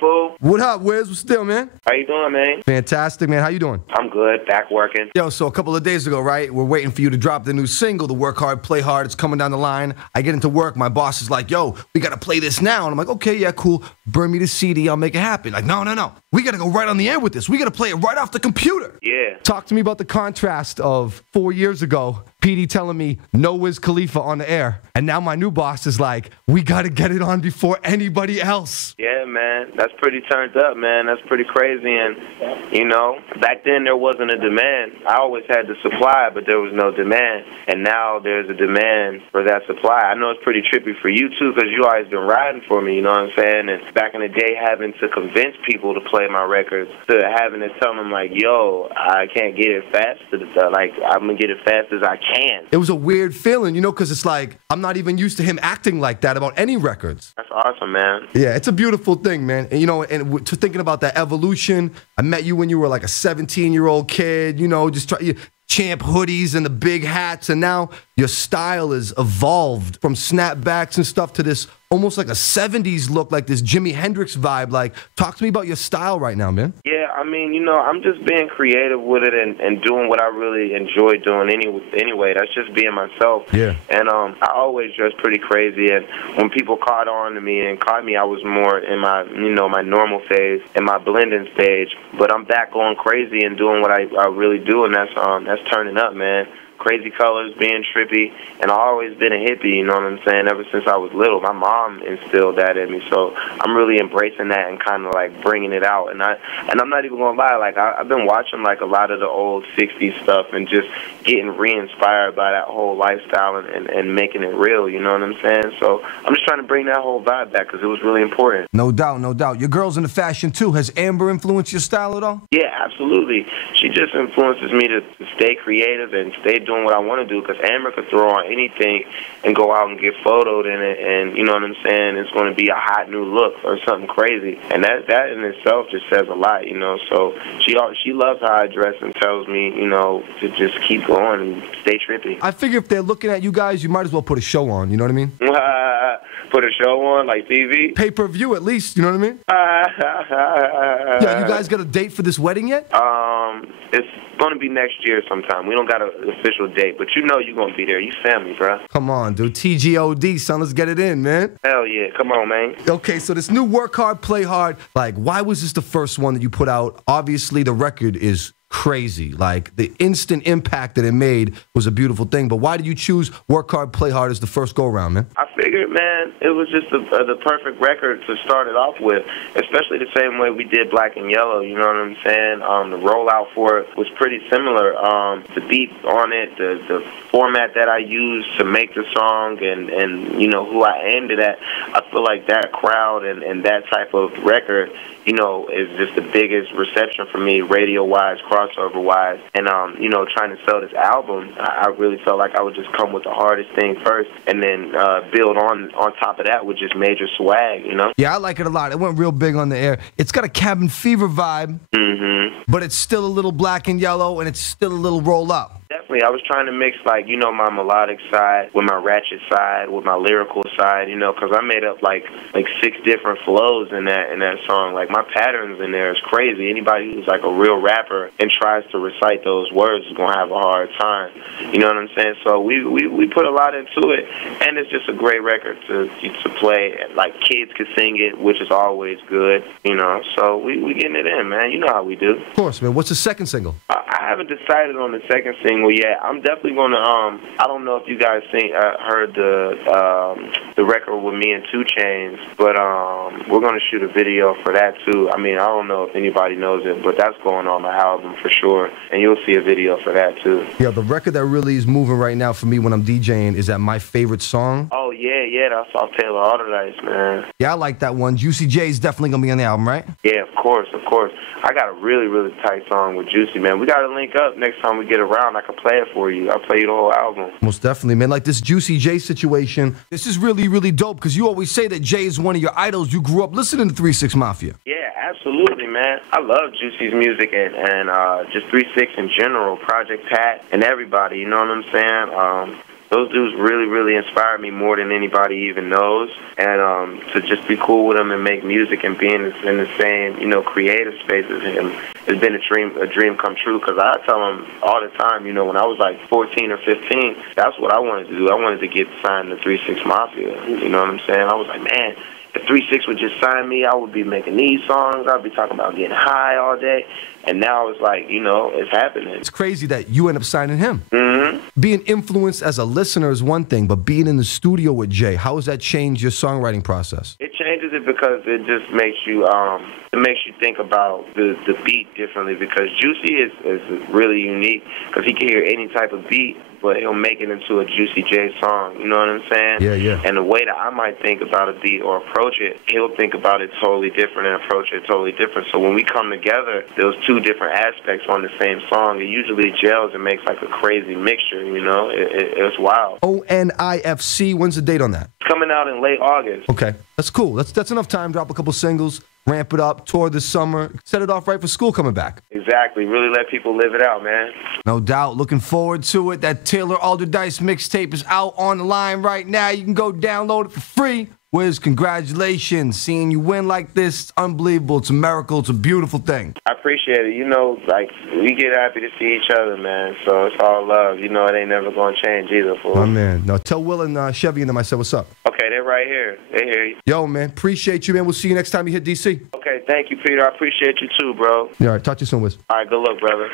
fool? What up, Wiz? What's still, man? How you doing, man? Fantastic, man. How you doing? I'm good. Back working. Yo, so a couple of days ago, right, we're waiting for you to drop the new single, the Work Hard, Play Hard. It's coming down the line. I get into work. My boss is like, yo, we got to play this now. And I'm like, okay, yeah, cool. Burn me the CD. I'll make it happen. Like, no. We got to go right on the air with this. We got to play it right off the computer. Yeah. Talk to me about the contrast of 4 years ago, PD telling me no Wiz Khalifa on the air. And now my new boss is like, we got to get it on before anybody else. Yeah, man. That's pretty turned up, man. That's pretty crazy. And, you know, back then there wasn't a demand. I always had the supply, but there was no demand. And now there's a demand for that supply. I know it's pretty trippy for you, too, because you always been riding for me, you know what I'm saying? And back in the day, having to convince people to play my records, to having to tell them, like, yo, I can't get it fast. Like, I'm going to get it fast as I can. It was a weird feeling, you know, because it's like, I'm not even used to him acting like that about any records. That's awesome, man. Yeah, it's a beautiful thing, man. And, you know, and to thinking about that evolution, I met you when you were like a 17-year-old kid, you know, just champ hoodies and the big hats, and now your style is evolved from snapbacks and stuff to this almost like a 70s look, like this Jimi Hendrix vibe. Like, talk to me about your style right now, man. Yeah, I mean, you know, I'm just being creative with it and doing what I really enjoy doing anyway. That's just being myself. Yeah. And I always dress pretty crazy, and when people caught on to me and caught me, I was more in my, you know, my normal phase and my blending stage. But I'm back going crazy and doing what I really do, and that's turning up, man. Crazy colors, being trippy, and I've always been a hippie, you know what I'm saying, ever since I was little. My mom instilled that in me, so I'm really embracing that and kind of like bringing it out. And I'm not even gonna lie, like I've been watching like a lot of the old 60s stuff and just getting re-inspired by that whole lifestyle and making it real, you know what I'm saying? So I'm just trying to bring that whole vibe back because it was really important. No doubt, no doubt. Your girl's into fashion too. Has Amber influenced your style at all? Yeah, absolutely. She just influences me to stay creative and stay doing what I want to do, because Amber could throw on anything and go out and get photoed in it, and you know what I'm saying, it's going to be a hot new look or something crazy, and that in itself just says a lot, you know. So she loves how I dress and tells me, you know, to just keep going and stay trippy. I figure if they're looking at you guys, you might as well put a show on, you know what I mean? Put a show on, like TV? Pay-per-view at least, you know what I mean? Yeah, you guys got a date for this wedding yet? It's going to be next year sometime. We don't got an official date, but you know you're going to be there. You family, bro. Come on, dude. TGOD, son. Let's get it in, man. Hell yeah. Come on, man. Okay, so this new Work Hard, Play Hard, like, why was this the first one that you put out? Obviously, the record is crazy. Like, the instant impact that it made was a beautiful thing, but why did you choose Work Hard, Play Hard as the first go-around, man? I figured, man, it was just the perfect record to start it off with, especially the same way we did Black and Yellow, you know what I'm saying? The rollout for it was pretty similar. The beat on it, the format that I used to make the song, and you know, who I aimed it at, I feel like that crowd and that type of record, you know, is just the biggest reception for me, radio-wise, crossover-wise. And, you know, trying to sell this album, I really felt like I would just come with the hardest thing first and then build on top of that with just major swag, you know? Yeah, I like it a lot. It went real big on the air. It's got a Cabin Fever vibe, but it's still a little Black and Yellow, and it's still a little roll-up. Definitely. I was trying to mix, like, you know, my melodic side with my ratchet side, with my lyrical side, you know, because I made up, like 6 different flows in that song. Like, my patterns in there is crazy. Anybody who's, like, a real rapper and tries to recite those words is going to have a hard time. You know what I'm saying? So we put a lot into it, and it's just a great record to play. Like, kids could sing it, which is always good, you know. So we getting it in, man. You know how we do. Of course, man. What's the second single? I haven't decided on the second single yet. I'm definitely going to, I don't know if you guys heard the record with me and 2 Chainz, but we're going to shoot a video for that too. I mean, I don't know if anybody knows it, but that's going on my album for sure, and you'll see a video for that too. Yeah, the record that really is moving right now for me when I'm DJing is that My Favorite Song. Oh, yeah, that's off Taylor Alderdice, man. Yeah, I like that one. Juicy J is definitely going to be on the album, right? Yeah, of course. I got a really, really tight song with Juicy, man. We got to link up next time we get around. I can play it for you. I'll play you the whole album. Most definitely, man. Like this Juicy J situation, this is really, really dope because you always say that Jay is one of your idols. You grew up listening to 3 6 Mafia. Yeah, absolutely, man. I love Juicy's music and just 3 6 in general, Project Pat, and everybody, you know what I'm saying? those dudes really, really inspire me more than anybody even knows. And to just be cool with him and make music and be in the same, you know, creative space as him has been a dream come true. Because I tell him all the time, you know, when I was like 14 or 15, that's what I wanted to do. I wanted to get signed to 3 6 Mafia. You know what I'm saying? I was like, man, if 3 6 would just sign me, I would be making these songs. I'd be talking about getting high all day. And now it's like, you know, it's happening. It's crazy that you end up signing him. Mm-hmm. Being influenced as a listener is one thing, but being in the studio with Jay, how has that changed your songwriting process? It changes it because it just makes you think about the beat differently, because Juicy is really unique because he can hear any type of beat, but he'll make it into a Juicy J song. You know what I'm saying? Yeah, yeah. And the way that I might think about a beat or approach it, he'll think about it totally different and approach it totally different. So when we come together, those two different aspects on the same song, it usually gels and makes like a crazy mixture, you know? It's wild. o.n.i.f.c, when's the date on that? It's coming out in late August. Okay, that's cool. That's enough time. Drop a couple singles, ramp it up, tour this summer, set it off right for school coming back. Exactly. Really let people live it out, man. No doubt. Looking forward to it. That Taylor Alderdice mixtape is out on the line right now. You can go download it for free. Wiz, congratulations. Seeing you win like this, it's unbelievable. It's a miracle. It's a beautiful thing. I appreciate it. You know, like, we get happy to see each other, man. So it's all love. You know, it ain't never going to change either, fool. My man. Now, tell Will and Chevy and them I said what's up. Okay, they're right here. They hear you. Yo, man. Appreciate you, man. We'll see you next time you hit D.C. Okay, thank you, Peter. I appreciate you too, bro. Yeah, all right. Talk to you soon, Wiz. All right, good luck, brother.